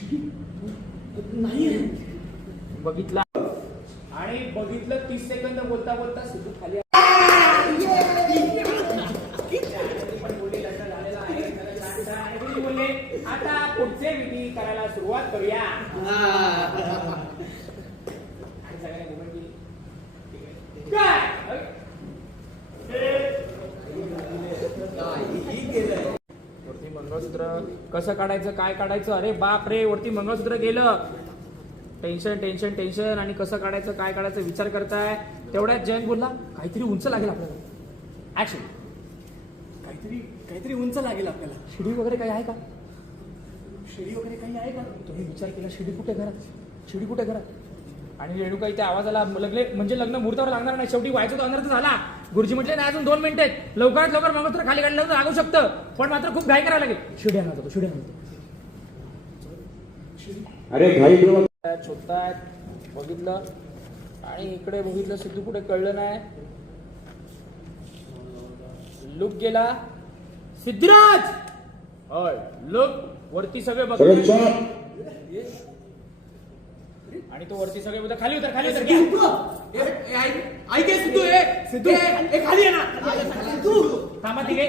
नाही बघितला आणि बघितलं 30 सेकंद बोलता बोलता सिद्धू खाली बोलले आता पुढचे विधी करायला सुरुवात करूया आणि सगळ्यांनी मुवमेंट केली काय वरती मंगळसूत्र कसं काढायचं काय काढायचं अरे बाप रे वरती मंगळसूत्र गेलं टेन्शन टेन्शन टेन्शन आणि कसं काढायचं काय काढायचं विचार करताय तेवढ्यात जयंत बोलला काहीतरी उंच लागेल आपल्याला ऍक्शन काहीतरी उंच लागेल आपल्याला. शिडी वगैरे काही आहे का शिडी वगैरे काही आहे का? तुम्ही विचार केला शिडी कुठे घरात आणि रेणुका इथे आवाजाला म्हणजे लग्न मुहूर्तावर लागणार नाही शेवटी व्हायचं तो अनर्थ झाला गुरुजी म्हटले नाही अजून 2 मिनिट आहेत लवकरात लवकर मंगळसूत्र खाली काढलं तर लागू शकतं पण मात्र खूप घाई करायला लागेल शिड्या नव्हतं अरे घाई छोटा बघितलं आणि इकडे बघितलं सिद्धू कुठे कळलं नाही लुक गेला सिद्धिराज होय लुक वरती सगळे बघ आणि तो वरती सगळे बघ खाली उतर ऐक सिद्धू सिद्धू खाली आहे ना. थांबा तिघे